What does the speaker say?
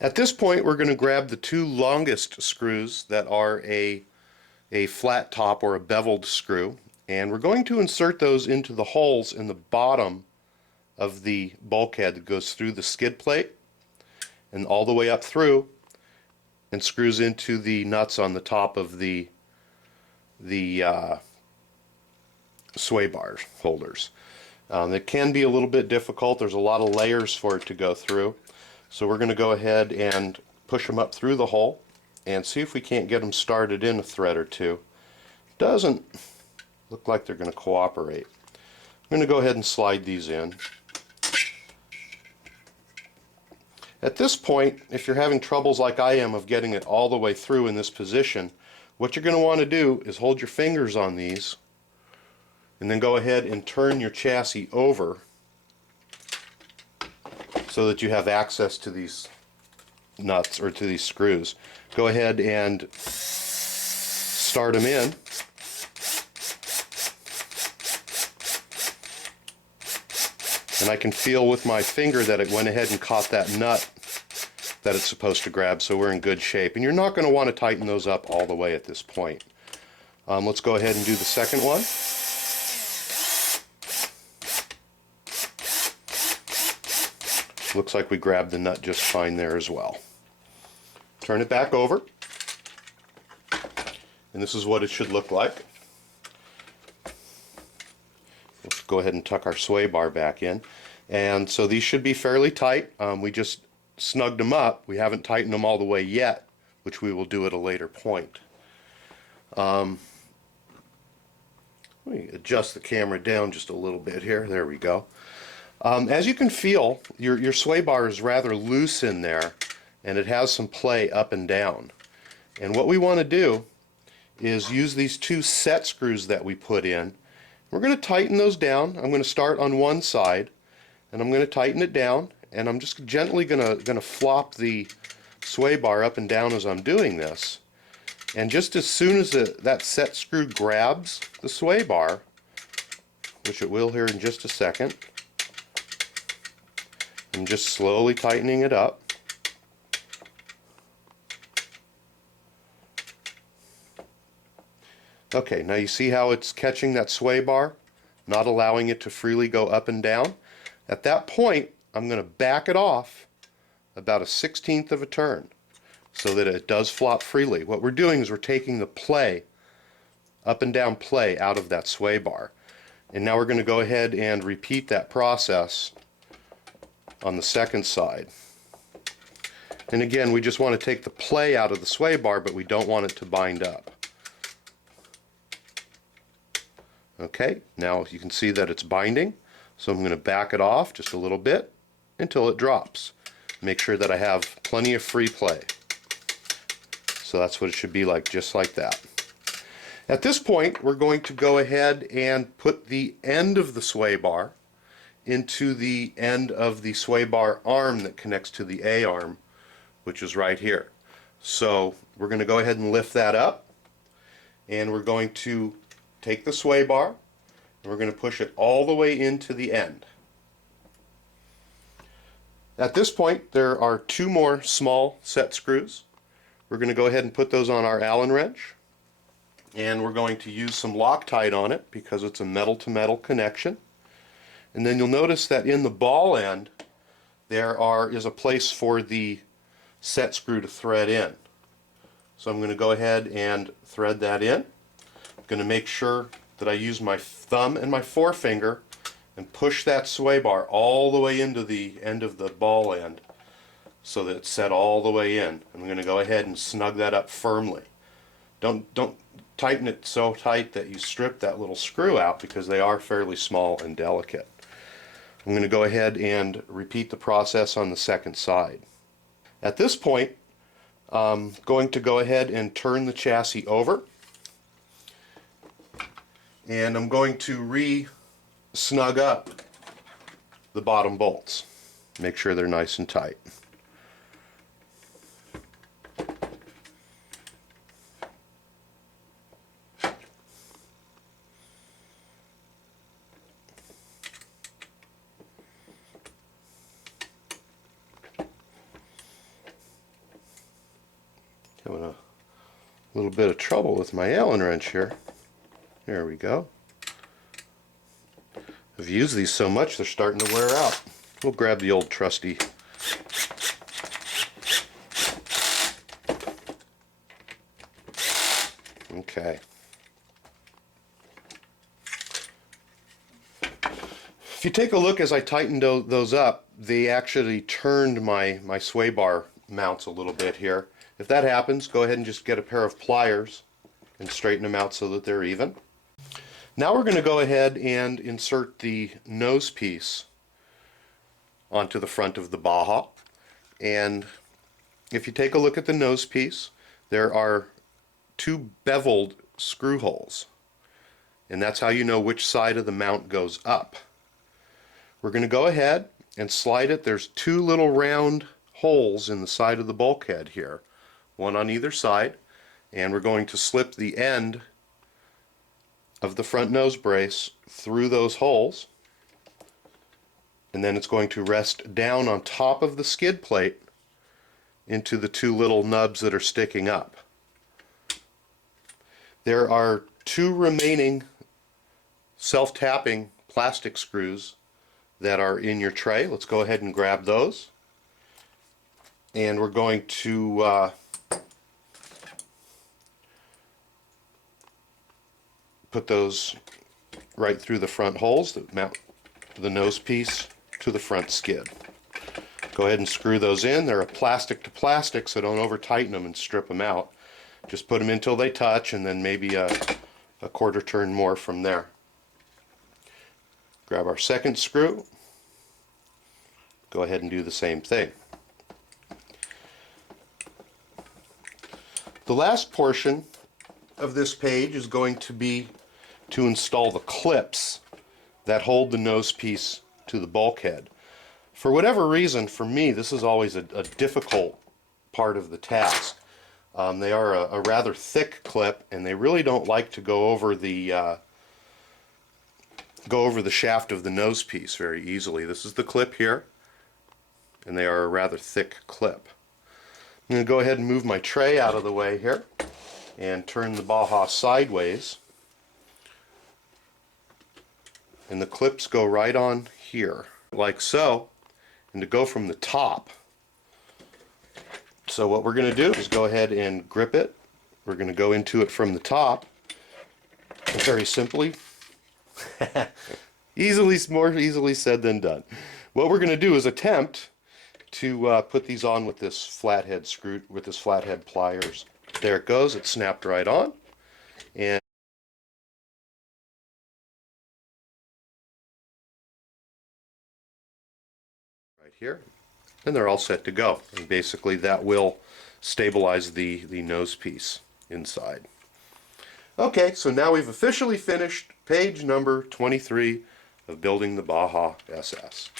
At this point, we're going to grab the two longest screws that are a flat top or a beveled screw, and we're going to insert those into the holes in the bottom of the bulkhead that goes through the skid plate and all the way up through and screws into the nuts on the top of the sway bar holders. It can be a little bit difficult. There's a lot of layers for it to go through. So we're going to go ahead and push them up through the hole and see if we can't get them started in a thread or two. Doesn't look like they're going to cooperate. I'm going to go ahead and slide these in. At this point, if you're having troubles like I am of getting it all the way through in this position, what you're going to want to do is hold your fingers on these and then go ahead and turn your chassis over so that you have access to these nuts or to these screws. Go ahead and start them in. And I can feel with my finger that it went ahead and caught that nut that it's supposed to grab, so we're in good shape. And you're not going to want to tighten those up all the way at this point. Let's go ahead and do the second one. Looks like we grabbed the nut just fine there as well. Turn it back over, and this is what it should look like. Let's go ahead and tuck our sway bar back in. And so these should be fairly tight. We just snugged them up. We haven't tightened them all the way yet, which we will do at a later point. Let me adjust the camera down just a little bit here. There we go. As you can feel, your sway bar is rather loose in there, and it has some play up and down. And what we want to do is use these two set screws that we put in. We're going to tighten those down. I'm going to start on one side, and I'm going to tighten it down, and I'm just gently going to flop the sway bar up and down as I'm doing this. And just as soon as that set screw grabs the sway bar, which it will here in just a second, I'm just slowly tightening it up. Okay, now you see how it's catching that sway bar, not allowing it to freely go up and down? At that point, I'm going to back it off about a 1/16 of a turn so that it does flop freely. What we're doing is we're taking the play, up and down play, out of that sway bar. And now we're going to go ahead and repeat that process on the second side. And again, we just want to take the play out of the sway bar, but we don't want it to bind up. Okay, now you can see that it's binding, so I'm going to back it off just a little bit until it drops. Make sure that I have plenty of free play. So that's what it should be like, just like that. At this point, we're going to go ahead and put the end of the sway bar into the end of the sway bar arm that connects to the A arm, which is right here. So we're going to go ahead and lift that up, and we're going to take the sway bar and we're going to push it all the way into the end. At this point, there are two more small set screws. We're going to go ahead and put those on our Allen wrench, and we're going to use some Loctite on it because it's a metal to metal connection. And then you'll notice that in the ball end there is a place for the set screw to thread in. So I'm going to go ahead and thread that in. I'm going to make sure that I use my thumb and my forefinger and push that sway bar all the way into the end of the ball end so that it's set all the way in. I'm going to go ahead and snug that up firmly. Don't tighten it so tight that you strip that little screw out, because they are fairly small and delicate. I'm going to go ahead and repeat the process on the second side. At this point, I'm going to go ahead and turn the chassis over, and I'm going to re-snug up the bottom bolts. Make sure they're nice and tight. A little bit of trouble with my Allen wrench here. There we go. I've used these so much they're starting to wear out. We'll grab the old trusty. Okay. If you take a look as I tightened those up, they actually turned my sway bar mounts a little bit here. If that happens, go ahead and just get a pair of pliers and straighten them out so that they're even. Now we're going to go ahead and insert the nose piece onto the front of the Baja. And if you take a look at the nose piece, there are two beveled screw holes. And that's how you know which side of the mount goes up. We're going to go ahead and slide it. There's two little round holes in the side of the bulkhead here, one on either side, and we're going to slip the end of the front nose brace through those holes, and then it's going to rest down on top of the skid plate into the two little nubs that are sticking up. There are two remaining self-tapping plastic screws that are in your tray. Let's go ahead and grab those, and we're going to put those right through the front holes that mount the nose piece to the front skid. Go ahead and screw those in. They're a plastic to plastic, so don't over tighten them and strip them out. Just put them in till they touch, and then maybe a quarter turn more from there. Grab our second screw. Go ahead and do the same thing. The last portion of this page is going to be to install the clips that hold the nose piece to the bulkhead. For whatever reason, for me, this is always a difficult part of the task. They are a rather thick clip, and they really don't like to go over the shaft of the nose piece very easily. This is the clip here, and they are a rather thick clip. I'm going to go ahead and move my tray out of the way here and turn the Baja sideways, and the clips go right on here like so, and to go from the top. So what we're going to do is go ahead and grip it. We're going to go into it from the top, very simply. More easily said than done. What we're going to do is attempt to put these on with this flathead screw, with this flathead pliers. There it goes. It snapped right on, and right here, and they're all set to go. And basically, that will stabilize the nose piece inside. Okay, so now we've officially finished page number 23 of Building the Baja SS.